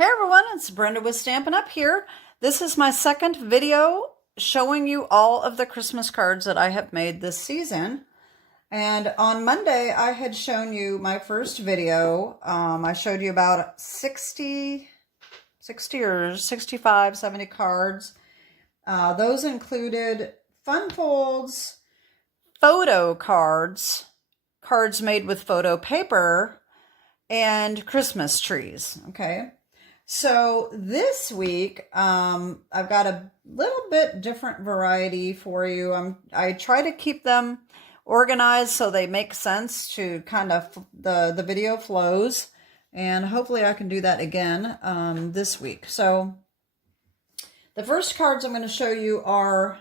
Hey everyone, it's Brenda with Stampin' Up here. This is my second video showing you all of the Christmas cards that I have made this season. And on Monday, I had shown you my first video. I showed you about 60 or 65, 70 cards. Those included fun folds, photo cards, cards made with photo paper, and Christmas trees, okay? So this week, I've got a little bit different variety for you. I try to keep them organized so they make sense to kind of the video flows, and hopefully I can do that again this week. So the first cards I'm going to show you are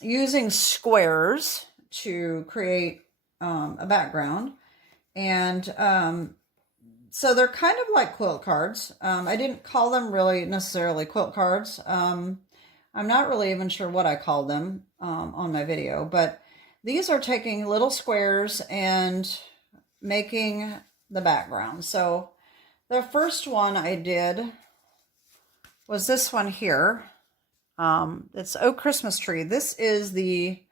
using squares to create a background, and so they're kind of like quilt cards. I didn't call them really necessarily quilt cards. I'm not really even sure what I called them on my video, but these are taking little squares and making the background. So the first one I did was this one here. It's Oh Christmas Tree. This is the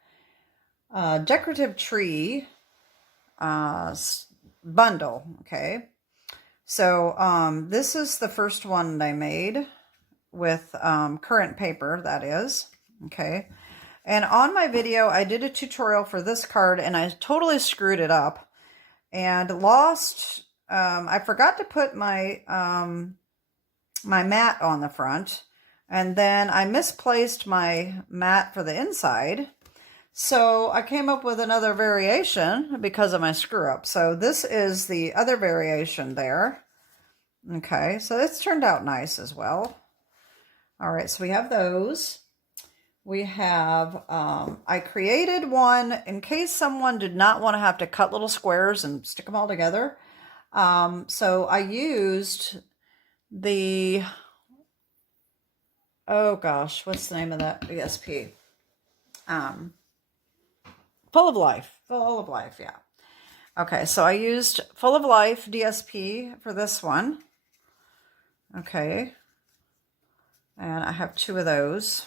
decorative tree bundle, okay? So this is the first one that I made with current paper, that is, okay? And on my video, I did a tutorial for this card, and I totally screwed it up and lost, I forgot to put my, my mat on the front, and then I misplaced my mat for the inside. So I came up with another variation because of my screw up. So this is the other variation there. Okay, so it's turned out nice as well. All right, so we have those. We have, I created one in case someone did not want to have to cut little squares and stick them all together. So I used the, oh gosh, what's the name of that DSP? Full of Life, yeah. Okay, so I used Full of Life DSP for this one. Okay, and I have two of those.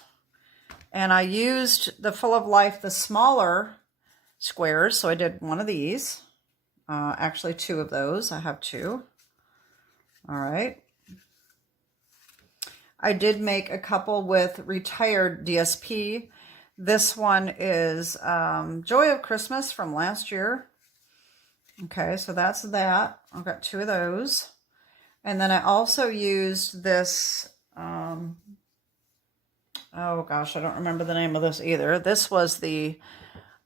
And I used the Full of Life, the smaller squares, so I did one of these. Actually, two of those. I have two. All right. I did make a couple with retired DSP. This one is Joy of Christmas from last year. Okay, so that's that. I've got two of those. And then I also used this, oh gosh, I don't remember the name of this either. This was the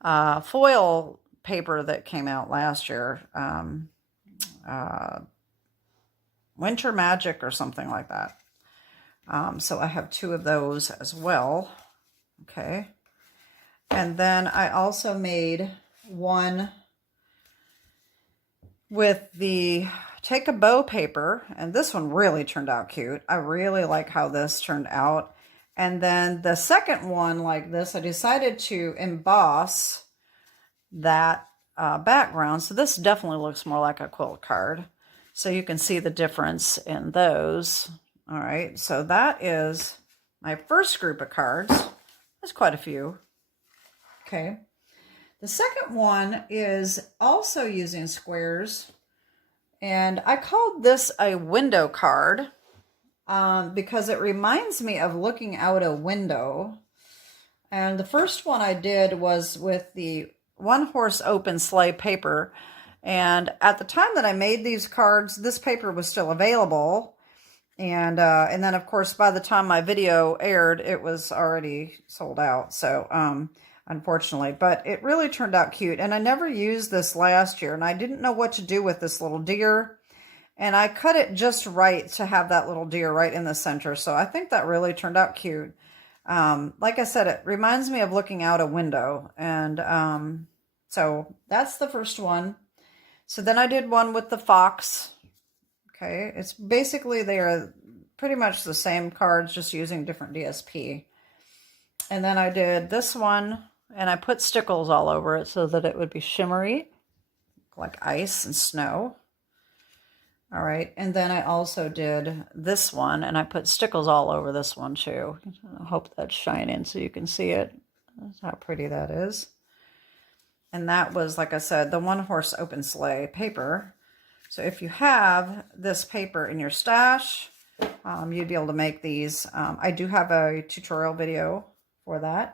foil paper that came out last year. Winter Magic or something like that. So I have two of those as well. Okay. And then I also made one with the Take a Bow paper, and this one really turned out cute. I really like how this turned out. And then the second one like this, I decided to emboss that background. So this definitely looks more like a quilt card. So you can see the difference in those. All right, so that is my first group of cards. There's quite a few. Okay. The second one is also using squares, and I called this a window card because it reminds me of looking out a window. And the first one I did was with the One Horse Open Sleigh paper, and at the time that I made these cards, this paper was still available. And then, of course, by the time my video aired, it was already sold out. So, unfortunately, but it really turned out cute. And I never used this last year, and I didn't know what to do with this little deer. And I cut it just right to have that little deer right in the center. So I think that really turned out cute. Like I said, it reminds me of looking out a window. And so that's the first one. So then I did one with the fox. Okay, it's basically, they are pretty much the same cards, just using different DSP. And then I did this one, and I put stickles all over it so that it would be shimmery, like ice and snow. All right, and then I also did this one, and I put stickles all over this one too. I hope that's shining so you can see it. That's how pretty that is. And that was, like I said, the one horse open sleigh paper. So if you have this paper in your stash, you'd be able to make these. I do have a tutorial video for that.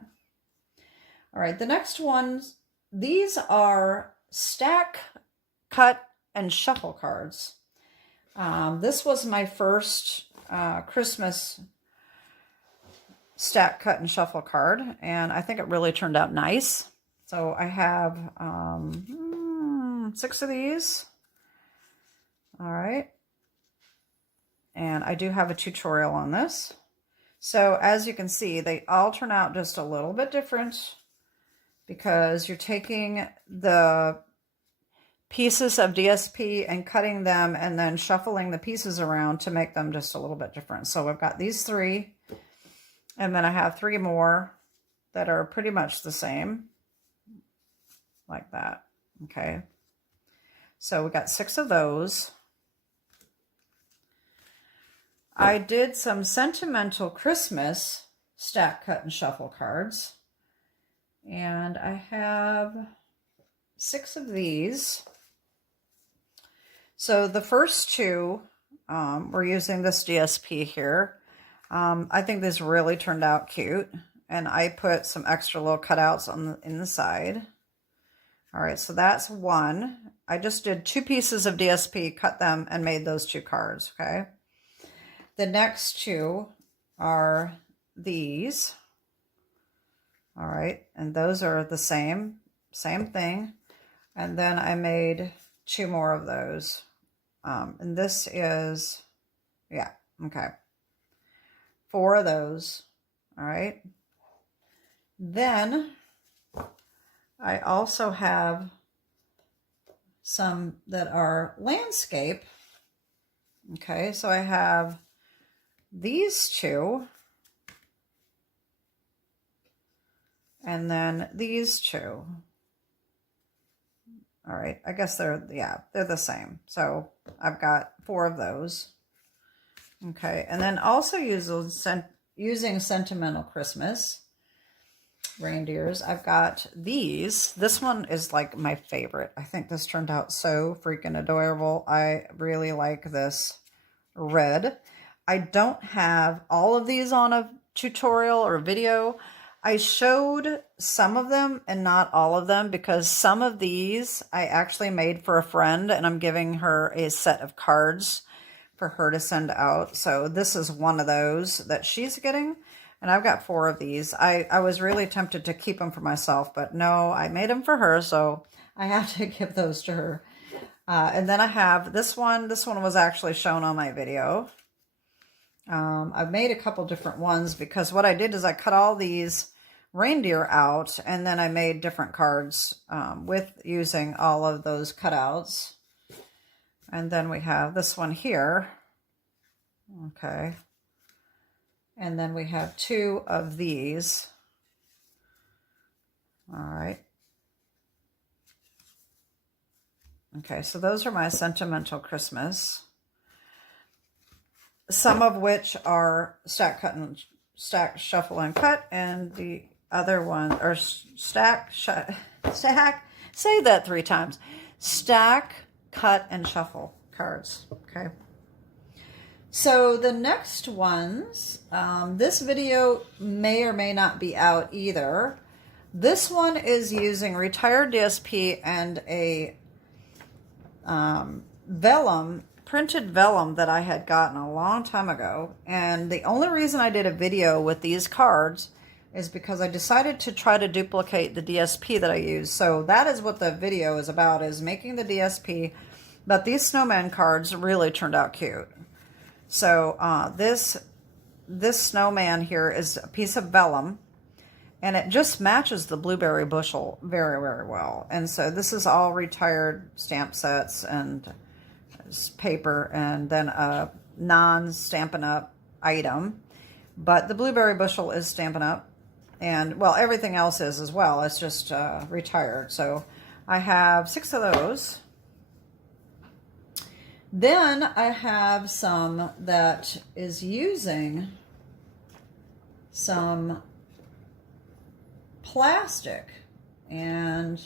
All right, the next ones, these are stack, cut, and shuffle cards. This was my first Christmas stack, cut, and shuffle card, and I think it really turned out nice. So I have 6 of these. All right. And I do have a tutorial on this. So as you can see, they all turn out just a little bit different because you're taking the pieces of DSP and cutting them and then shuffling the pieces around to make them just a little bit different. So I've got these 3, and then I have 3 more that are pretty much the same, like that. Okay. So we got 6 of those. I did some Sentimental Christmas stack, cut, and shuffle cards. And I have 6 of these. So the first 2, we're using this DSP here. I think this really turned out cute. And I put some extra little cutouts on the inside. All right, so that's 1. I just did 2 pieces of DSP, cut them, and made those 2 cards, okay? The next 2 are these. All right, and those are the same thing. And then I made 2 more of those. And this is, yeah, okay. 4 of those, all right. Then I also have some that are landscape. Okay, so I have these 2. And then these 2. All right, I guess they're the same. So I've got 4 of those. Okay, and then also using Sentimental Christmas reindeers, I've got these. This one is like my favorite. I think this turned out so freaking adorable. I really like this red. I don't have all of these on a tutorial or video. I showed some of them and not all of them because some of these I actually made for a friend, and I'm giving her a set of cards for her to send out. So this is one of those that she's getting, and I've got 4 of these. I was really tempted to keep them for myself, but no, I made them for her, so I have to give those to her. And then I have this one. This one was actually shown on my video. I've made a couple different ones because what I did is I cut all these reindeer out, and then I made different cards with using all of those cutouts. And then we have this one here. Okay. And then we have 2 of these. All right. Okay, so those are my Sentimental Christmas. Some of which are stack, cut, and stack, shuffle, and cut, and the other one are stack, say that 3 times. Stack, cut, and shuffle cards. Okay. So the next ones, this video may or may not be out either. This one is using retired DSP and a vellum, printed vellum that I had gotten a long time ago. And the only reason I did a video with these cards is because I decided to try to duplicate the DSP that I use. So that is what the video is about, is making the DSP. But these snowman cards really turned out cute. So this snowman here is a piece of vellum, and it just matches the blueberry bushel very, very well. And so this is all retired stamp sets and paper, and then a non-Stampin' Up item. But the blueberry bushel is Stampin' Up, and well, everything else is as well. It's just retired. So I have 6 of those. Then I have some that is using some plastic, and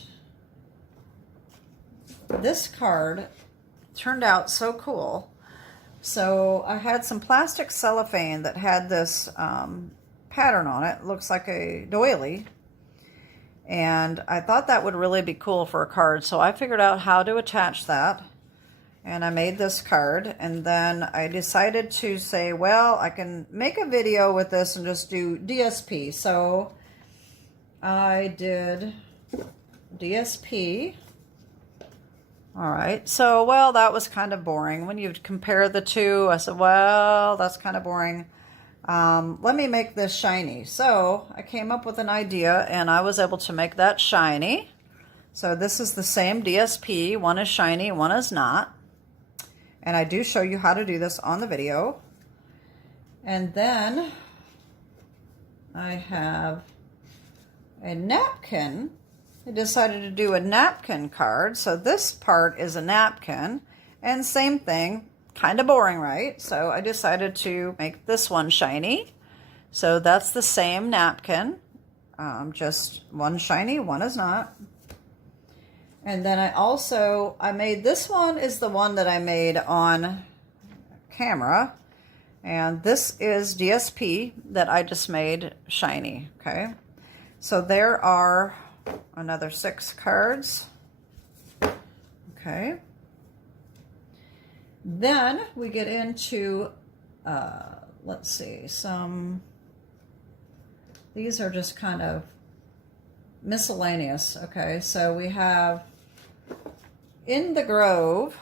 this card turned out so cool. So I had some plastic cellophane that had this pattern on it. It looks like a doily. And I thought that would really be cool for a card. So I figured out how to attach that. And I made this card. And then I decided to say, well, I can make a video with this and just do DSP. So I did DSP. All right, so, well, that was kind of boring. When you compare the two, I said, well, that's kind of boring. Let me make this shiny. So I came up with an idea, and I was able to make that shiny. So this is the same DSP. One is shiny, one is not. And I do show you how to do this on the video. And then I have a napkin. I decided to do a napkin card. So this part is a napkin, and same thing, kind of boring, right? So I decided to make this one shiny. So that's the same napkin, just one shiny, one is not. And then I made, this one is the one that I made on camera. And this is DSP that I just made shiny, okay? So there are another 6 cards. Okay. Then we get into, let's see, these are just kind of miscellaneous. Okay, so we have In the Grove.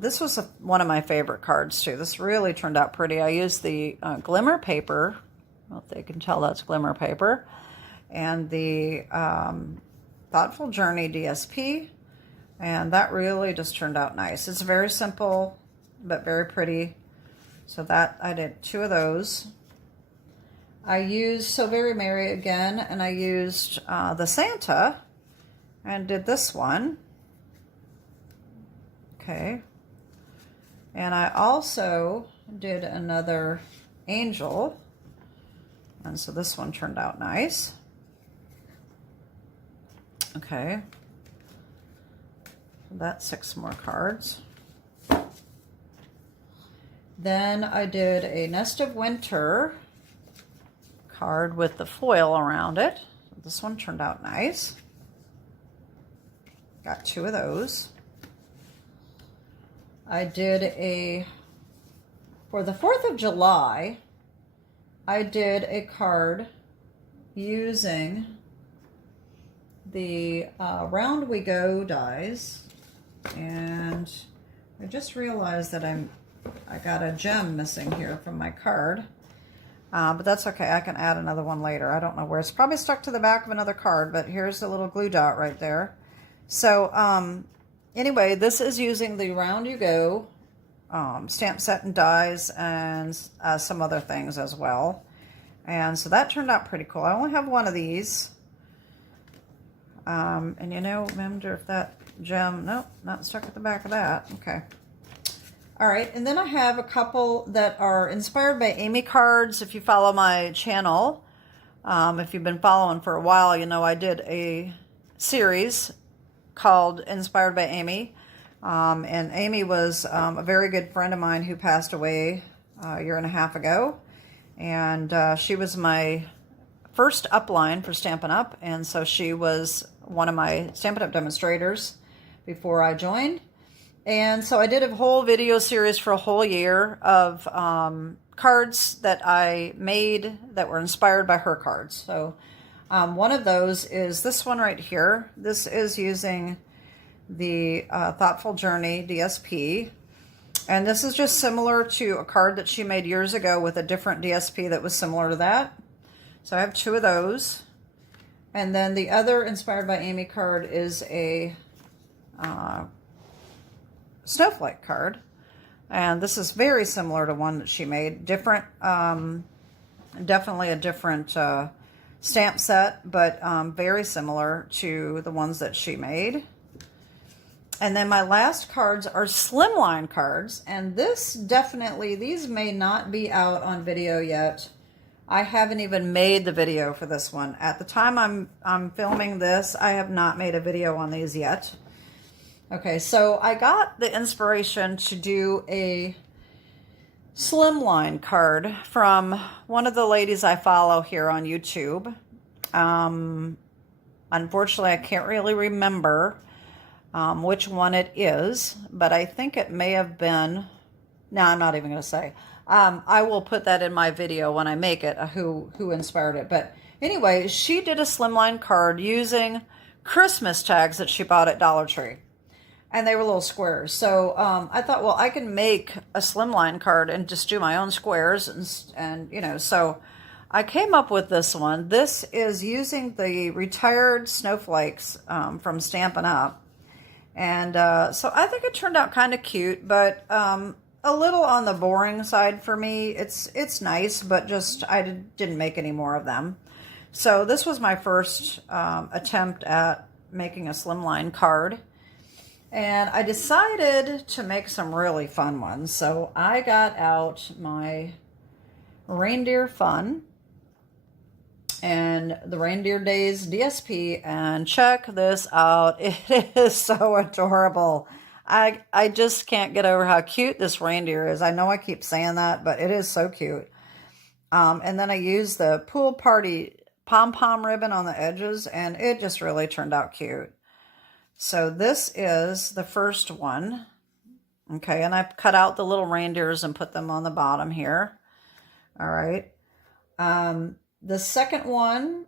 This was one of my favorite cards too. This really turned out pretty. I used the glimmer paper. I don't know if they can tell that's glimmer paper. And the Thoughtful Journey DSP, and that really just turned out nice. It's very simple, but very pretty. So that, I did 2 of those. I used So Very Merry again, and I used the Santa, and did this one. Okay. And I also did another angel, and so this one turned out nice. Okay, that's 6 more cards. Then I did a Nest of Winter card with the foil around it. This one turned out nice. Got 2 of those. I did for the 4th of July, I did a card using the Round We Go dies, and I just realized that I got a gem missing here from my card, but that's okay. I can add another one later. I don't know where. It's probably stuck to the back of another card, but here's a little glue dot right there. So anyway, this is using the Round You Go stamp set and dies, and some other things as well. And so that turned out pretty cool. I only have one of these. And you know, remember if that gem, nope, not stuck at the back of that. Okay. All right. And then I have a couple that are inspired by Amy cards. If you follow my channel, if you've been following for a while, you know I did a series called Inspired by Amy. And Amy was a very good friend of mine who passed away a year and a half ago. And she was my first upline for Stampin' Up, and so she was one of my Stampin' Up demonstrators before I joined. And so I did a whole video series for a whole year of cards that I made that were inspired by her cards. So one of those is this one right here. This is using the Thoughtful Journey DSP. And this is just similar to a card that she made years ago with a different DSP that was similar to that. So I have 2 of those. And then the other Inspired by Amy card is a snowflake card. And this is very similar to one that she made. Different, definitely a different stamp set, but very similar to the ones that she made. And then my last cards are slimline cards. And this definitely, these may not be out on video yet. I haven't even made the video for this one. At the time I'm filming this, I have not made a video on these yet. Okay, so I got the inspiration to do a slimline card from one of the ladies I follow here on YouTube. Unfortunately, I can't really remember which one it is, but I think it may have been, no, I'm not even going to say. I will put that in my video when I make it, who inspired it. But anyway, she did a slimline card using Christmas tags that she bought at Dollar Tree. And they were little squares. So I thought, well, I can make a slimline card and just do my own squares. And you know, so I came up with this one. This is using the retired snowflakes from Stampin' Up. And so I think it turned out kind of cute, but a little on the boring side for me. It's nice, but just I didn't make any more of them. So this was my first attempt at making a slimline card. And I decided to make some really fun ones. So I got out my Reindeer Fun and the Reindeer Days DSP, and check this out. It is so adorable. I just can't get over how cute this reindeer is. I know I keep saying that, but it is so cute. And then I used the pool party pom-pom ribbon on the edges, and it just really turned out cute. So this is the first one. Okay, and I've cut out the little reindeers and put them on the bottom here. All right. The second one,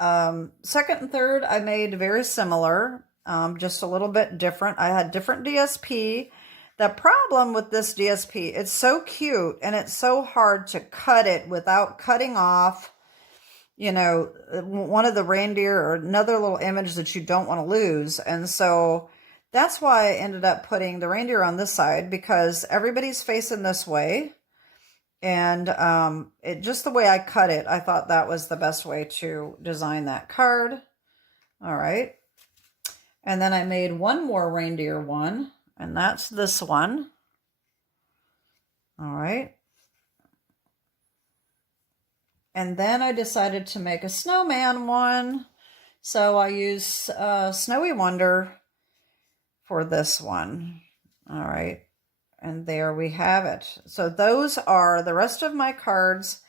second and third, I made very similar, just a little bit different. I had different DSP. The problem with this DSP, it's so cute and it's so hard to cut it without cutting off, you know, one of the reindeer or another little image that you don't want to lose. And so that's why I ended up putting the reindeer on this side, because everybody's facing this way. And it just the way I cut it, I thought that was the best way to design that card. All right. And then I made one more reindeer one, and that's this one. All right. And then I decided to make a snowman one. So I used Snowy Wonder for this one. All right. And there we have it. So those are the rest of my cards.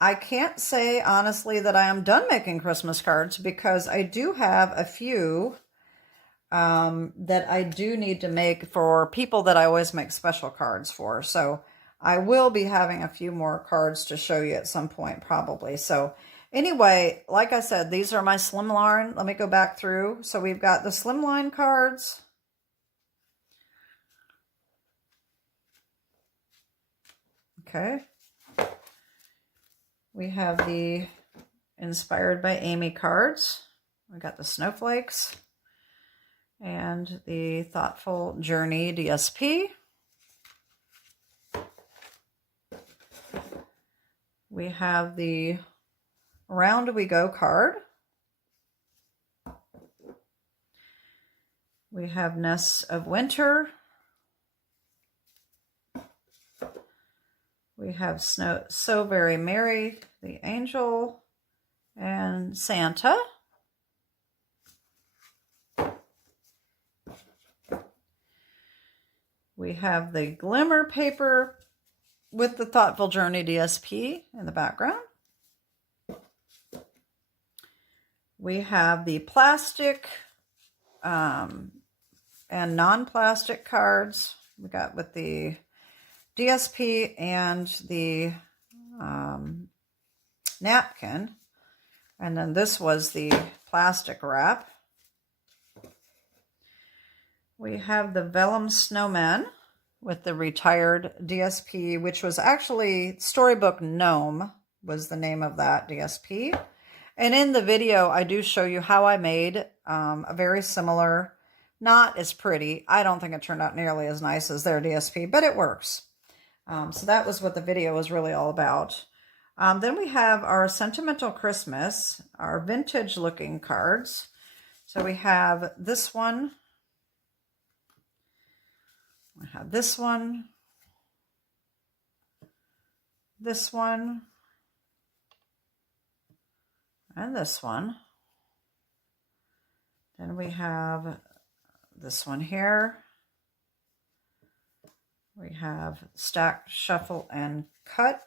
I can't say honestly that I am done making Christmas cards, because I do have a few that I do need to make for people that I always make special cards for. So I will be having a few more cards to show you at some point probably. So anyway, like I said, these are my slimline. Let me go back through. So we've got the slimline cards. Okay. We have the Inspired by Amy cards. We got the snowflakes and the Thoughtful Journey DSP. We have the Round We Go card. We have Nests of Winter. We have Snow So Very Merry, the Angel, and Santa. We have the Glimmer paper with the Thoughtful Journey DSP in the background. We have the plastic and non-plastic cards. We got with the DSP and the napkin. And then this was the plastic wrap. We have the Vellum Snowman with the retired DSP, which was actually Storybook Gnome was the name of that DSP. And in the video, I do show you how I made a very similar, not as pretty. I don't think it turned out nearly as nice as their DSP, but it works. So that was what the video was really all about. Then we have our Sentimental Christmas, our vintage looking cards. So we have this one. have this one, this one, and this one. Then we have this one here. We have stack, shuffle, and cut.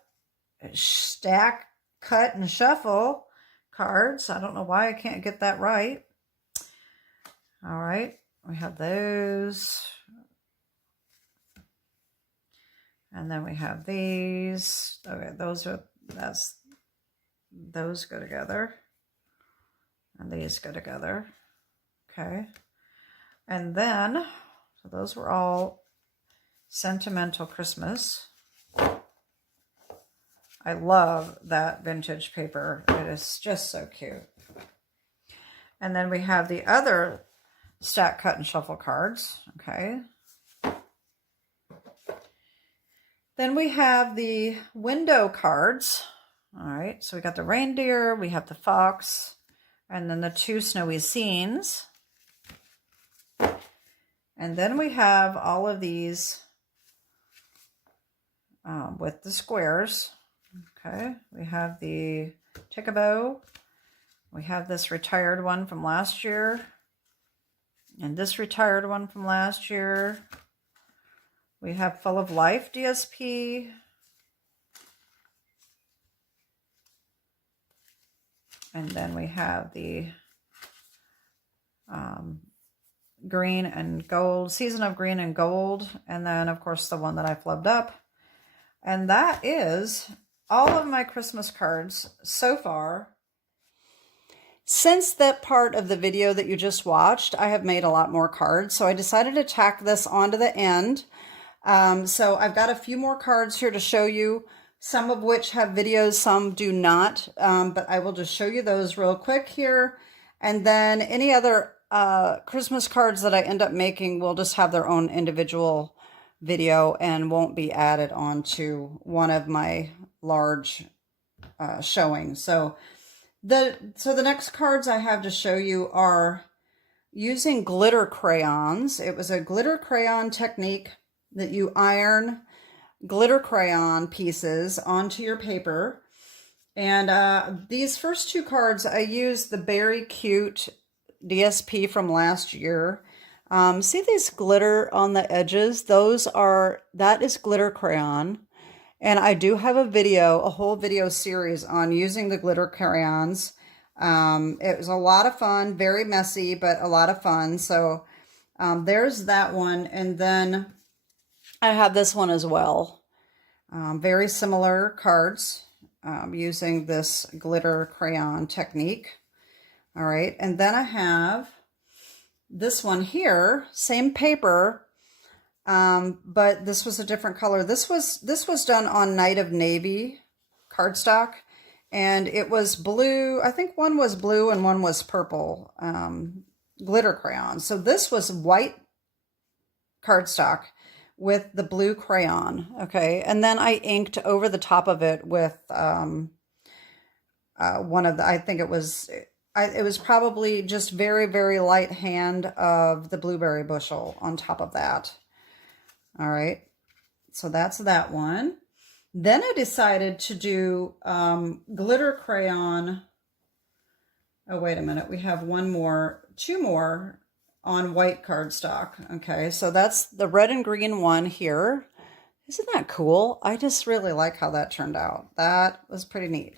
Stack, cut, and shuffle cards. I don't know why I can't get that right. All right, we have those. And then we have these. Okay, those go together. And these go together. Okay. And then, so those were all Sentimental Christmas. I love that vintage paper. It is just so cute. And then we have the other stack, cut, and shuffle cards. Okay. Then we have the window cards. All right. So we got the reindeer, we have the fox, and then the 2 snowy scenes. And then we have all of these with the squares. Okay, we have the Take a Bow. We have this retired one from last year. And this retired one from last year. We have Full of Life DSP. And then we have the green and gold, Season of Green and Gold. And then, of course, the one that I flubbed up. And that is all of my Christmas cards so far. Since that part of the video that you just watched, I have made a lot more cards. So I decided to tack this onto the end. So I've got a few more cards here to show you, some of which have videos, some do not. But I will just show you those real quick here. And then any other Christmas cards that I end up making will just have their own individual video and won't be added onto one of my large showings. So the next cards I have to show you are using glitter crayons. It was a glitter crayon technique that you iron glitter crayon pieces onto your paper. And these first 2 cards, I used the Berry Cute DSP from last year. See these glitter on the edges? That is glitter crayon. And I do have a whole video series on using the glitter crayons. It was a lot of fun, very messy, but a lot of fun. So there's that one. And then I have this one as well. Very similar cards using this glitter crayon technique. All right. And then I have this one here, same paper, but this was a different color. This was done on Night of Navy cardstock, and it was blue. I think one was blue and one was purple glitter crayon. So this was white cardstock with the blue crayon. Okay, and then I inked over the top of it with one of the, I think it was probably just very, very light hand of the blueberry bushel on top of that. All right, so that's that one. Then I decided to do glitter crayon. Oh, wait a minute. We have two more on white cardstock. Okay, so that's the red and green one here. Isn't that cool? I just really like how that turned out. That was pretty neat.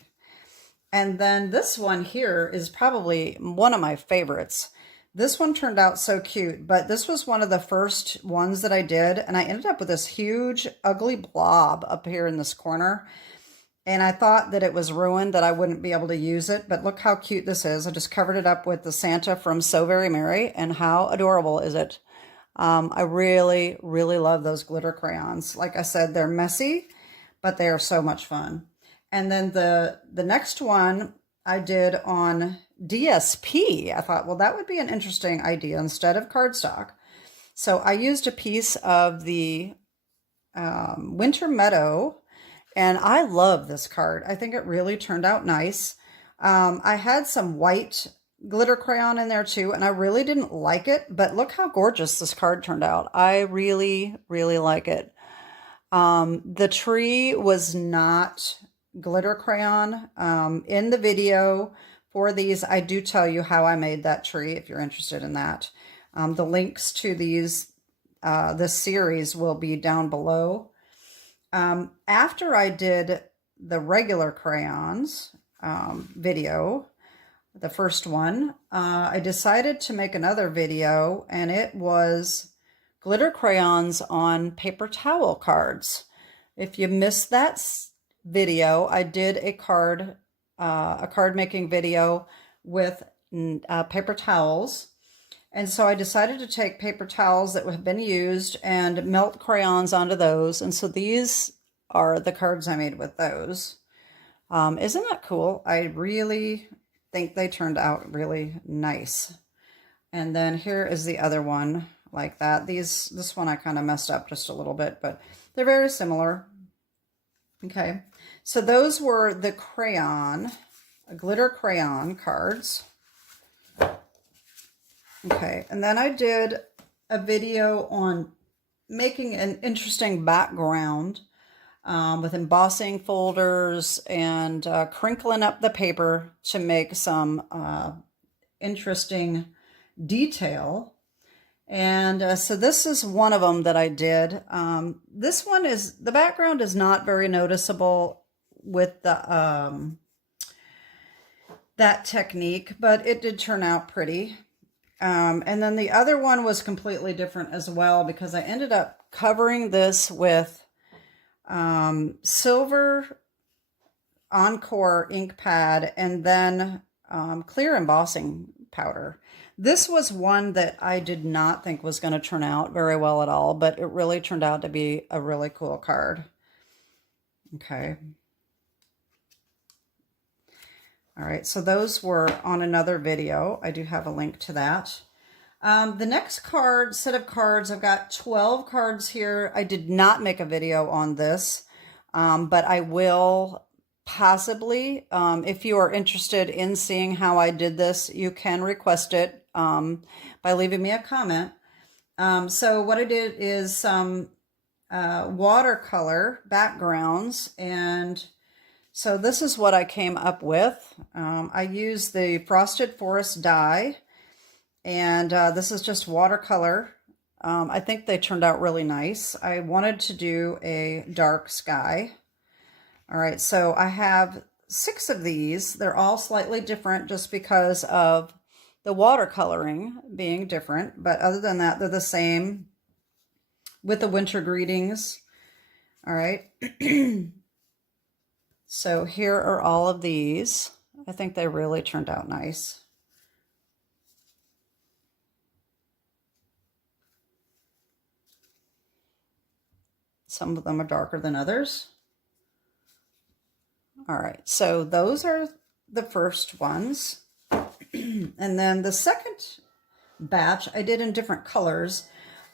And then this one here is probably one of my favorites. This one turned out so cute, but this was one of the first ones that I did, and I ended up with this huge, ugly blob up here in this corner. And I thought that it was ruined, that I wouldn't be able to use it, but look how cute this is. I just covered it up with the Santa from So Very Merry, and how adorable is it? I really, really love those glitter crayons. Like I said, they're messy, but they are so much fun. And then the next one I did on DSP. I thought, well, that would be an interesting idea instead of cardstock. So I used a piece of the Winter Meadow, and I love this card. I think it really turned out nice. I had some white glitter crayon in there too, and I really didn't like it, but look how gorgeous this card turned out. I really, really like it. The tree was not glitter crayon. In the video for these, I do tell you how I made that tree if you're interested in that. The links to these, this series will be down below. After I did the regular crayons video, the first one, I decided to make another video, and it was glitter crayons on paper towel cards. If you missed that video, I did a card making video with paper towels. And so I decided to take paper towels that have been used and melt crayons onto those. And so these are the cards I made with those. Isn't that cool? I really think they turned out really nice. And then here is the other one like that. This one I kind of messed up just a little bit, but they're very similar. Okay, so those were the glitter crayon cards. Okay, and then I did a video on making an interesting background with embossing folders and crinkling up the paper to make some interesting detail. And so this is one of them that I did. This one the background is not very noticeable with the that technique, but it did turn out pretty. And then the other one was completely different as well, because I ended up covering this with silver Encore ink pad and then clear embossing powder. This was one that I did not think was going to turn out very well at all, but it really turned out to be a really cool card. Okay. All right, so those were on another video. I do have a link to that. The next set of cards, I've got 12 cards here. I did not make a video on this, but I will possibly. If you are interested in seeing how I did this, you can request it by leaving me a comment. So what I did is some watercolor backgrounds, and so this is what I came up with. I used the Frosted Forest die, and this is just watercolor. I think they turned out really nice. I wanted to do a dark sky. All right, so I have 6 of these. They're all slightly different just because of the watercoloring being different, but other than that, they're the same with the winter greetings. All right. So here are all of these. I think they really turned out nice. Some of them are darker than others. All right, so those are the first ones. And then the second batch I did in different colors.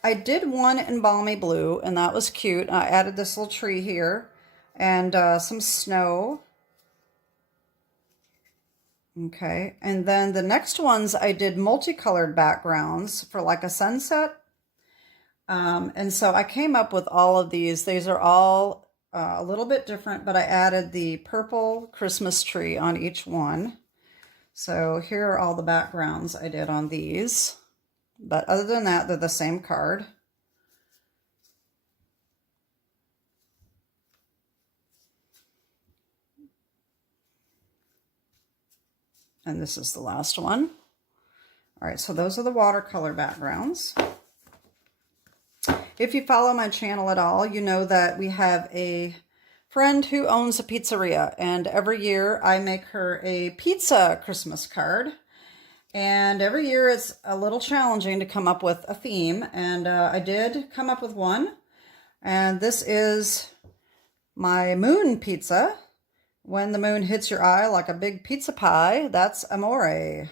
I did one in balmy blue, and that was cute. I added this little tree here and some snow. Okay, and then the next ones I did multicolored backgrounds for like a sunset. And so I came up with all of these. These are all a little bit different, but I added the purple Christmas tree on each one. So here are all the backgrounds I did on these. But other than that, they're the same card. And this is the last one. All right, so those are the watercolor backgrounds. If you follow my channel at all, you know that we have a friend who owns a pizzeria, and every year I make her a pizza Christmas card. And every year it's a little challenging to come up with a theme, and I did come up with one. And this is my moon pizza. When the moon hits your eye like a big pizza pie, that's amore.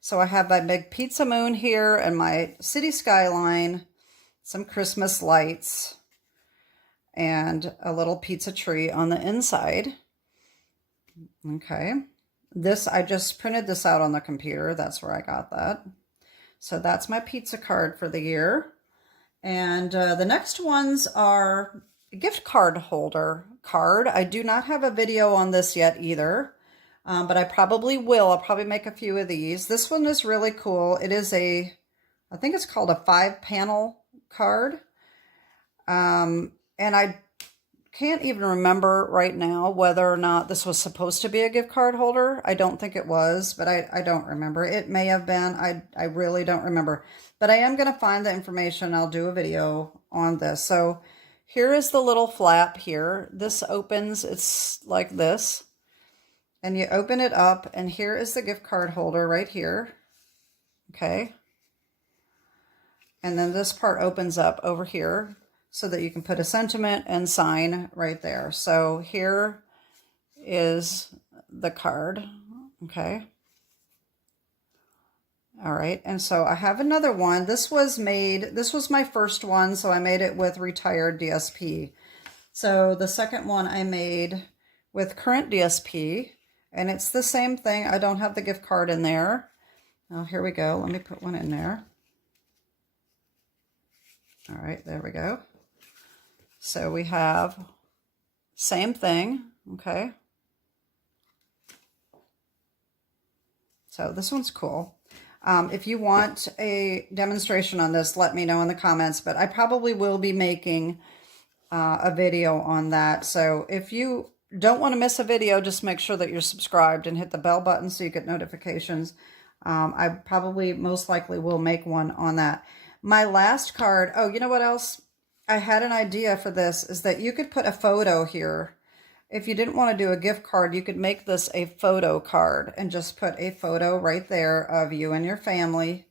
So I have my big pizza moon here and my city skyline, some Christmas lights, and a little pizza tree on the inside. Okay, This, I just printed this out on the computer. That's where I got that. So that's my pizza card for the year. And the next ones are a gift card holder card. I do not have a video on this yet either, but I probably will. I'll probably make a few of these. This one is really cool. It is a, I think it's called a 5-panel card. And I can't even remember right now whether or not this was supposed to be a gift card holder. I don't think it was, but I don't remember. It may have been. I really don't remember. But I am going to find the information. I'll do a video on this. So here is the little flap here. This opens. It's like this. And you open it up, and here is the gift card holder right here. Okay. And then this part opens up over here so that you can put a sentiment and sign right there. So here is the card. Okay. All right. And so I have another one. This was my first one. So I made it with retired DSP. So the second one I made with current DSP, and it's the same thing. I don't have the gift card in there. Oh, here we go. Let me put one in there. All right, there we go. So we have same thing, okay? So this one's cool. If you want a demonstration on this, let me know in the comments, but I probably will be making a video on that. So if you don't want to miss a video, just make sure that you're subscribed and hit the bell button so you get notifications. I probably most likely will make one on that. My last card, oh, you know what else? I had an idea for this, is that you could put a photo here. If you didn't want to do a gift card, you could make this a photo card and just put a photo right there of you and your family.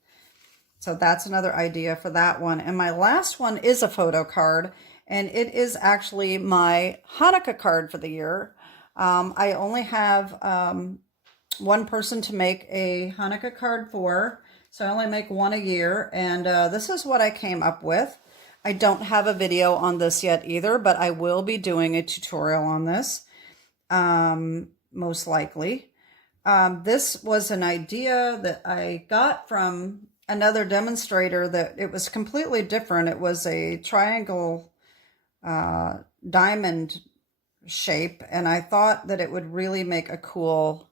So that's another idea for that one. And my last one is a photo card, and it is actually my Hanukkah card for the year. I only have one person to make a Hanukkah card for, so I only make one a year, and this is what I came up with. I don't have a video on this yet either, but I will be doing a tutorial on this, most likely. This was an idea that I got from another demonstrator that it was completely different. It was a triangle diamond shape, and I thought that it would really make a cool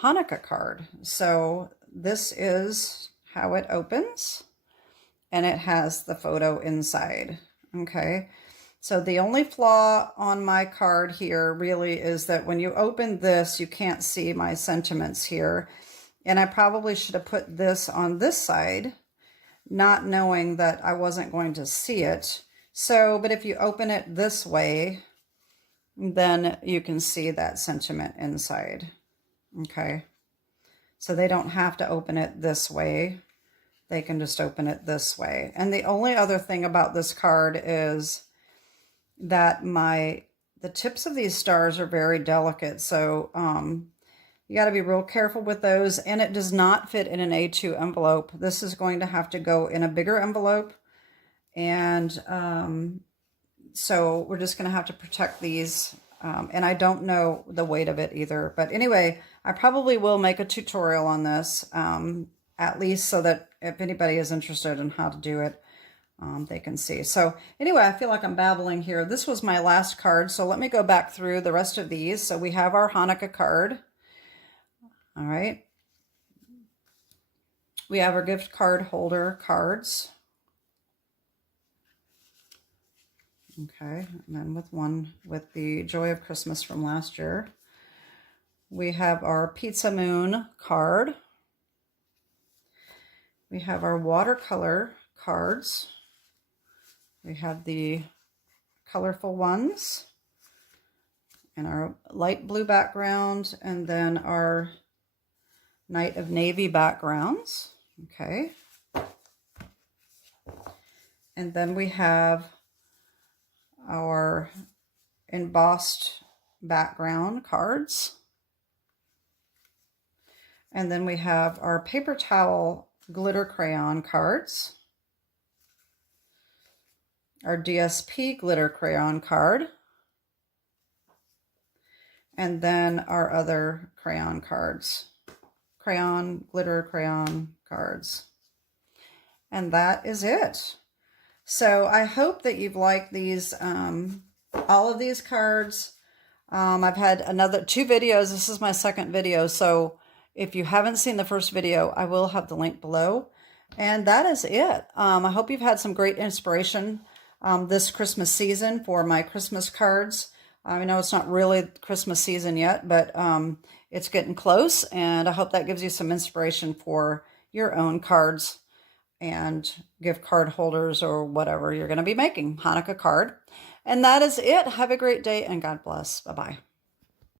Hanukkah card. So this is how it opens, and it has the photo inside. Okay, so the only flaw on my card here really is that when you open this, you can't see my sentiments here, and I probably should have put this on this side, not knowing that I wasn't going to see it. So, but if you open it this way, then you can see that sentiment inside. Okay, so they don't have to open it this way. They can just open it this way. And the only other thing about this card is that the tips of these stars are very delicate. So you got to be real careful with those. And it does not fit in an A2 envelope. This is going to have to go in a bigger envelope. And so we're just going to have to protect these. And I don't know the weight of it either. But anyway, I probably will make a tutorial on this, at least so that if anybody is interested in how to do it, they can see. So anyway, I feel like I'm babbling here. This was my last card. So let me go back through the rest of these. So we have our Hanukkah card. All right. We have our gift card holder cards. Okay, and then with the Joy of Christmas from last year. We have our Pizza Moon card. We have our watercolor cards. We have the colorful ones and our light blue background, and then our Night of Navy backgrounds. Okay. And then we have our embossed background cards. And then we have our paper towel glitter crayon cards. Our DSP glitter crayon card. and then our other crayon cards. Glitter crayon cards. And that is it. So I hope that you've liked these, all of these cards. I've had two videos. This is my second video. So if you haven't seen the first video, I will have the link below. And that is it. I hope you've had some great inspiration this Christmas season for my Christmas cards. I know it's not really Christmas season yet, but it's getting close. And I hope that gives you some inspiration for your own cards and gift card holders or whatever you're going to be making, Hanukkah card. And that is it. Have a great day and God bless. Bye-bye.